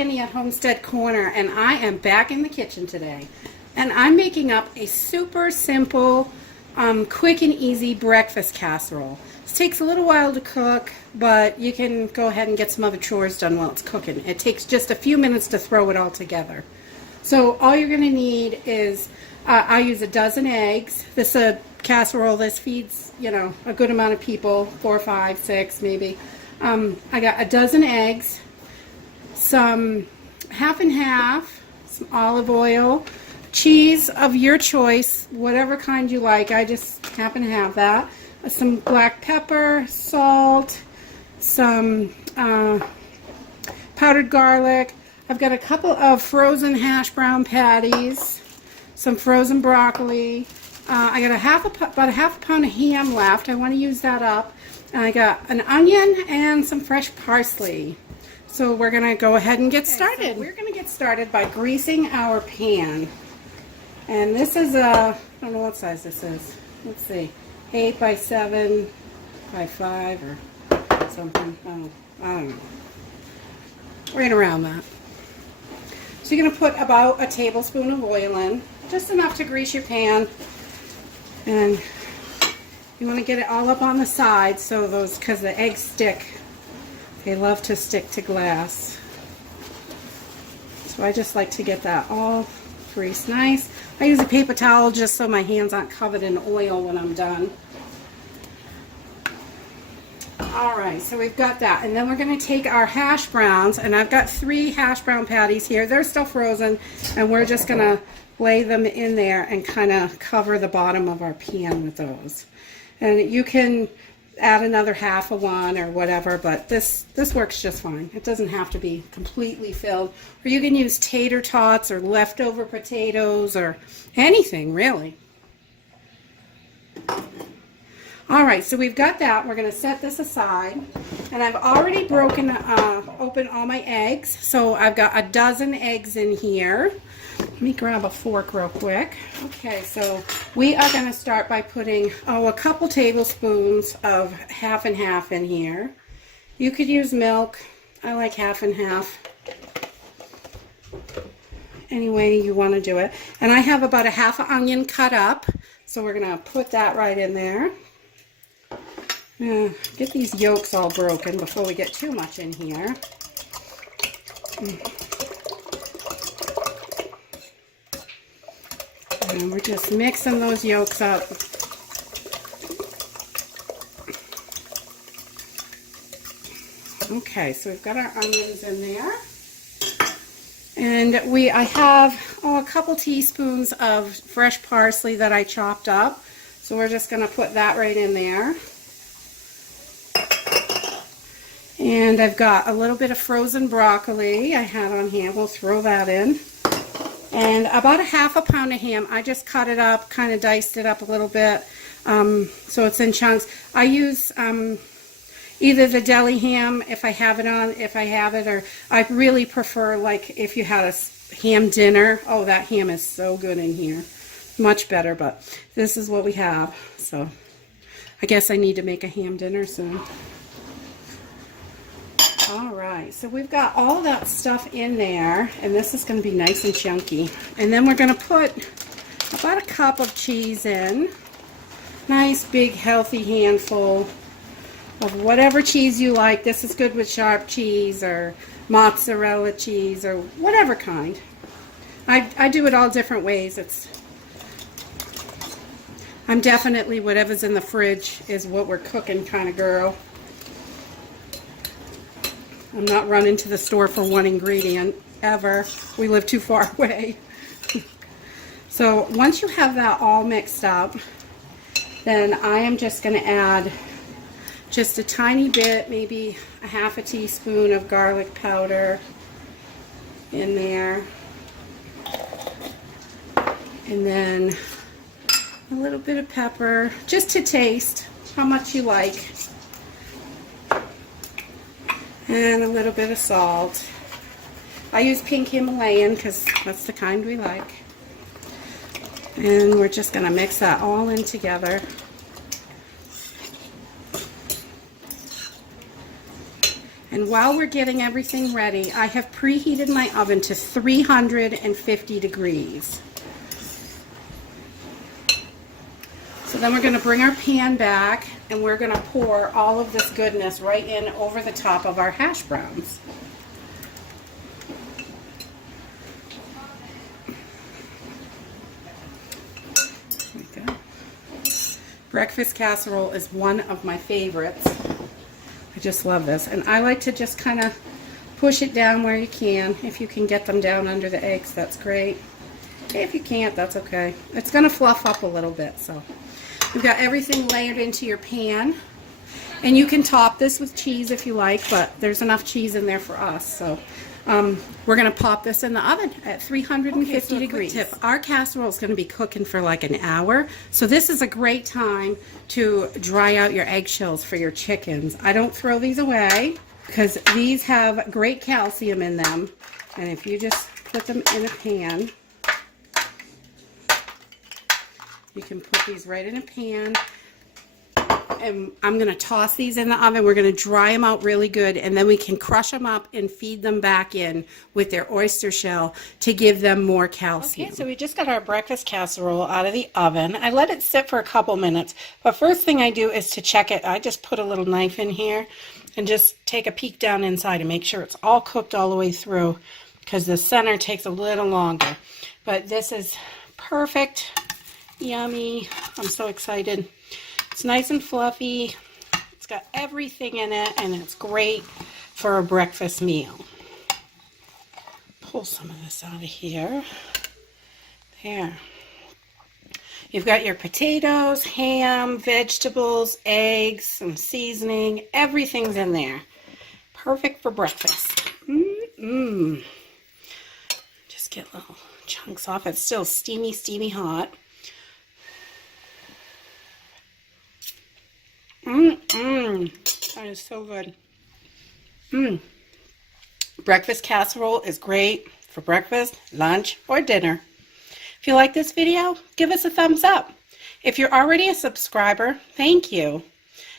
Jenny at Homestead Corner, and I am back in the kitchen today. And I'm making up a super simple, quick and easy breakfast casserole. This takes a little while to cook, but you can go ahead and get some other chores done while it's cooking. It takes just a few minutes to throw it all together. So all you're going to need is, I use a dozen eggs. This is a casserole. This feeds, a good amount of people, 4, 5, 6 maybe. I got a dozen eggs, some half and half, some olive oil, cheese of your choice, whatever kind you like. I just happen to have that. Some black pepper, salt, some powdered garlic. I've got a couple of frozen hash brown patties, some frozen broccoli. I got about a half a pound of ham left. I want to use that up. And I got an onion and some fresh parsley. So we're going to go ahead and get started. So we're going to get started by greasing our pan. And this is I don't know what size this is. Let's see, 8 by 7 by 5 or something. I don't know. Right around that. So you're going to put about a tablespoon of oil in, just enough to grease your pan. And you want to get it all up on the side, so because the eggs stick, they love to stick to glass. So I just like to get that all greased nice. I use a paper towel just so my hands aren't covered in oil when I'm done. Alright, so we've got that. And then we're going to take our hash browns, and I've got 3 hash brown patties here. They're still frozen, and we're just going to lay them in there and kind of cover the bottom of our pan with those. And you can add another half of one or whatever, but this works just fine. It doesn't have to be completely filled. Or you can use tater tots or leftover potatoes or anything, really. Alright, so we've got that. We're going to set this aside. And I've already broken open all my eggs. So I've got a dozen eggs in here. Let me grab a fork real quick. Okay, so we are going to start by putting a couple tablespoons of half and half in here. You could use milk. I like half and half. Any way you want to do it. And I have about a half an onion cut up, so we're going to put that right in there. Get these yolks all broken before we get too much in here. And we're just mixing those yolks up. Okay, so we've got our onions in there. And I have a couple teaspoons of fresh parsley that I chopped up. So we're just going to put that right in there. And I've got a little bit of frozen broccoli I had on hand. We'll throw that in. And about a half a pound of ham. I just cut it up, kind of diced it up a little bit, so it's in chunks. I use either the deli ham if I have it, or I really prefer, like, if you had a ham dinner. Oh, that ham is so good in here. Much better, but this is what we have. So I guess I need to make a ham dinner soon. Alright, so we've got all that stuff in there, and this is going to be nice and chunky. And then we're going to put about a cup of cheese in. Nice, big, healthy handful of whatever cheese you like. This is good with sharp cheese or mozzarella cheese or whatever kind. I do it all different ways. I'm definitely whatever's in the fridge is what we're cooking kind of girl. I'm not running to the store for one ingredient, ever. We live too far away. So once you have that all mixed up, then I am just going to add just a tiny bit, maybe a half a teaspoon of garlic powder in there. And then a little bit of pepper, just to taste how much you like. And a little bit of salt. I use pink Himalayan because that's the kind we like. And we're just going to mix that all in together. And while we're getting everything ready, I have preheated my oven to 350 degrees. So then we're going to bring our pan back and we're going to pour all of this goodness right in over the top of our hash browns. There we go. Breakfast casserole is one of my favorites. I just love this, and I like to just kind of push it down where you can. If you can get them down under the eggs, that's great. If you can't, that's okay. It's going to fluff up a little bit. So you've got everything layered into your pan, and you can top this with cheese if you like, but there's enough cheese in there for us. So we're going to pop this in the oven at 350 degrees. Quick tip, our casserole is going to be cooking for like an hour, so this is a great time to dry out your eggshells for your chickens. I don't throw these away because these have great calcium in them, and if you just put them in a pan, you can put these right in a pan. And I'm going to toss these in the oven. We're going to dry them out really good, and then we can crush them up and feed them back in with their oyster shell to give them more calcium. Okay, so we just got our breakfast casserole out of the oven. I let it sit for a couple minutes, but first thing I do is to check it. I just put a little knife in here and just take a peek down inside and make sure it's all cooked all the way through, because the center takes a little longer. But this is perfect, yummy. I'm so excited. It's nice and fluffy. It's got everything in it, and it's great for a breakfast meal. Pull some of this out of here. There. You've got your potatoes, ham, vegetables, eggs, some seasoning. Everything's in there. Perfect for breakfast. Just get little chunks off. It's still steamy, steamy hot. That is so good. Breakfast casserole is great for breakfast, lunch, or dinner. If you like this video, give us a thumbs up. If you're already a subscriber, thank you.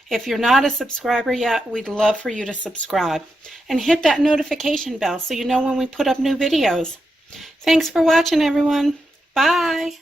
If you're not a subscriber yet, we'd love for you to subscribe and hit that notification bell so you know when we put up new videos. Thanks for watching, everyone. Bye.